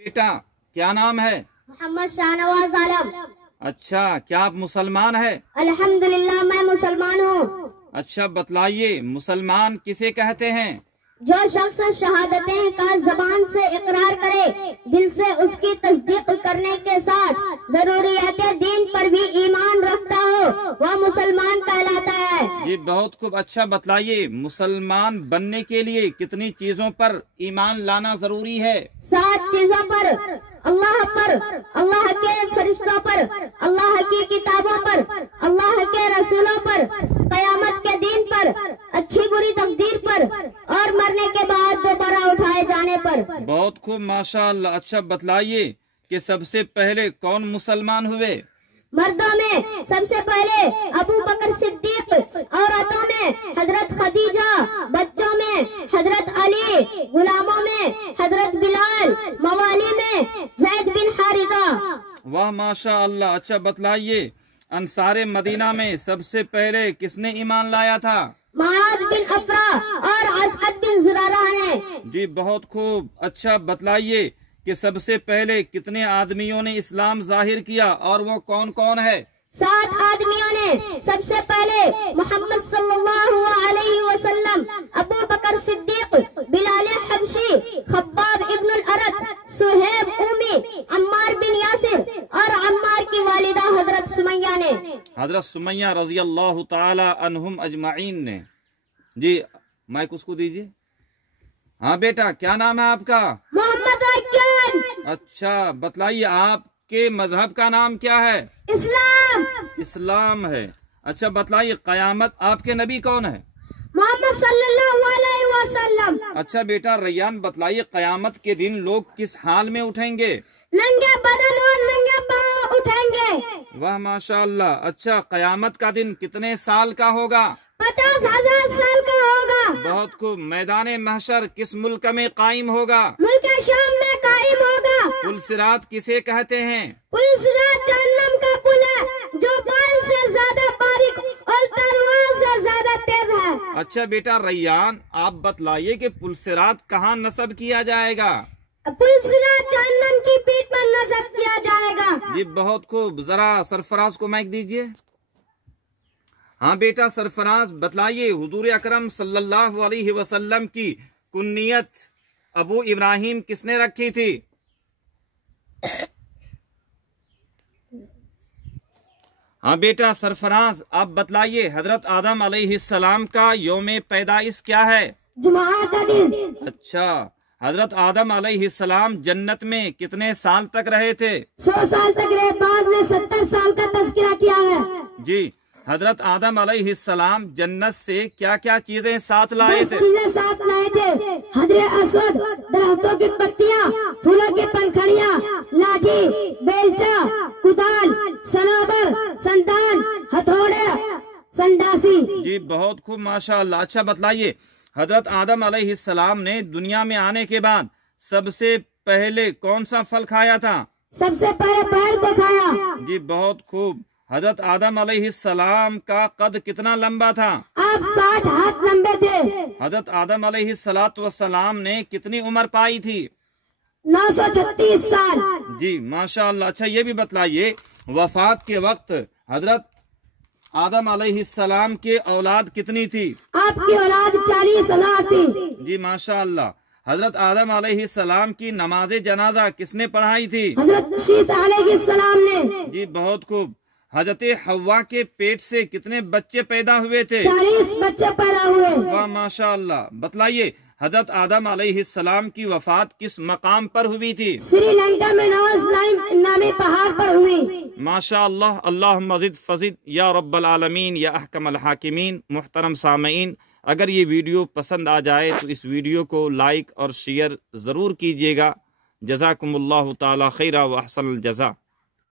बेटा क्या नाम है? मोहम्मद शाहनवाज आलम। अच्छा, क्या आप मुसलमान है? अल्हम्दुलिल्लाह मैं मुसलमान हूँ। अच्छा बतलाइए, मुसलमान किसे कहते हैं? जो शख्स शहादतें का जबान से इकरार करे, दिल से उसकी तस्दीक करने के साथ जरूरियात दीन पर भी ईमान रखता हो, वह मुसलमान कहलाता है। जी बहुत खूब। अच्छा बतलाइए, मुसलमान बनने के लिए कितनी चीजों पर ईमान लाना जरूरी है? 7 चीजों पर, अल्लाह के फरिश्तों पर, अल्लाह की किताबों पर, अल्लाह के रसूलों पर, कयामत के दिन पर, अच्छी बुरी तकदीर पर और मरने के बाद दोबारा उठाए जाने पर। बहुत खूब माशाअल्लाह। अच्छा बतलाइए कि सबसे पहले कौन मुसलमान हुए? मर्दों में सबसे पहले अबू बकर सिद्दीक, औरतों में हजरत खदीजा, बच्चों में हजरत अली, गुलामों में हजरत बिलाल, मवाली में ज़ैद बिन हारिसा। वाह माशाअल्लाह। अच्छा बतलाइए, अंसारे मदीना में सबसे पहले किसने ईमान लाया था? मुआद बिन अफरा और असअद बिन जुरारा ने। जी बहुत खूब। अच्छा बतलाइए कि सबसे पहले कितने आदमियों ने इस्लाम जाहिर किया और वो कौन कौन है? 7 आदमियों ने। सबसे पहले मोहम्मद सल्लल्लाहु अलैहि वसल्लम, अबू बकर सिद्दीक, बिलाल हबशी, खब्बाब इब्नुल अरत, सुहैब उमी, अम्मार बिन यासिर और अम्मार की वालिदा हजरत सुमैया ने। हजरत सुमैया रजी अल्लाह ताला अन्हुम अजमाइन ने। जी माइक उसको दीजिए। हाँ बेटा, क्या नाम है आपका? मोहम्मद रैयान। अच्छा बतलाइए, आपके मजहब का नाम क्या है? इस्लाम। इस्लाम है। अच्छा बतलाइए, कयामत आपके नबी कौन है? मोहम्मद सल्लल्लाहु अलैहि वसल्लम। अच्छा बेटा रैयान, बतलाइए कयामत के दिन लोग किस हाल में उठेंगे? नंगे बदन और नंगे पांव उठेंगे। वाह माशाअल्लाह। अच्छा, कयामत का दिन कितने साल का होगा? 50,000 साल का होगा। बहुत खूब। मैदान महशर किस मुल्क में कायम होगा? मुल्क शाम में कायम होगा। पुल सिरात किसे कहते हैं? पुल सिरात जहन्नम का पुल है, जो बाल से ज्यादा बारीक और तलवार से ज्यादा तेज है। अच्छा बेटा रैयान, आप बतलाइए कि पुल सिरात कहाँ नस्ब किया जाएगा? पुल सिरात जहन्नम की पीठ पर नस्ब किया जाएगा। जी बहुत खूब। जरा सरफराज को माइक दीजिए। हाँ बेटा सरफराज, बतलाइए हुजूर अकरम सल्लल्लाहु अलैहि वसल्लम की कुन्नियत अबू इब्राहिम किसने रखी थी? हाँ बेटा सरफराज, आप बतलाइए हजरत आदम अलैहिस्सलाम का यौम पैदाइश क्या है? जुमा का दिन। अच्छा, हजरत आदम अलैहिस्सलाम जन्नत में कितने साल तक रहे थे? 100 साल तक रहे। बाद में 70 साल का तज़किरा किया है। जी, हजरत आदम अलैहिस्सलाम जन्नत से क्या क्या चीजें साथ लाए थे? 10 चीजें साथ लाए थे। हजरे अस्वद, दरख्तों की पत्तियां, फूलों की पंखड़ियां, लाठी, बेलचा, कुदाल, सनोबर, संतान, हथौड़े, संडासी। जी बहुत खूब माशाअल्लाह। अच्छा बतलाइए, हजरत आदम अलैहिस्सलाम ने दुनिया में आने के बाद सबसे पहले कौन सा फल खाया था? सबसे पहले पैर को खाया। जी बहुत खूब। हजरत आदम अलैहिस्सलाम का कद कितना लंबा था? आप 60 हाथ लंबे थे। हजरत आदम अलैहिस्सलाम ने कितनी उम्र पाई थी? 936 साल। जी माशाअल्लाह। अच्छा ये भी बतलाइए, वफात के वक्त हजरत आदम अलैहिस्सलाम के औलाद कितनी थी? आपकी औलाद 40,000 थी। जी माशाअल्लाह। हजरत आदम अलैहिस्सलाम की नमाज जनाजा किसने पढ़ाई थी? हजरत शीत अलैहिस्सलाम ने। जी बहुत खूब। हजरत हव्वा के पेट से कितने बच्चे पैदा हुए थे? 40 बच्चे पैदा हुए। वाह माशाअल्लाह। बतलाइए, हजरत आदम अलैहिस्सलाम की वफात किस मकाम पर हुई थी? श्रीलंका में नवाज नामी पहाड़ पर हुई। माशाअल्लाह। अल्लाह मज़ीद फज़ीद या रब्बल आलमीन या अहकमल हाकिमीन। मुहतरम सामईन, अगर ये वीडियो पसंद आ जाए तो इस वीडियो को लाइक और शेयर ज़रूर कीजिएगा। जज़ाकुमुल्लाहु ताला खैरा व अहसनुल जज़ा।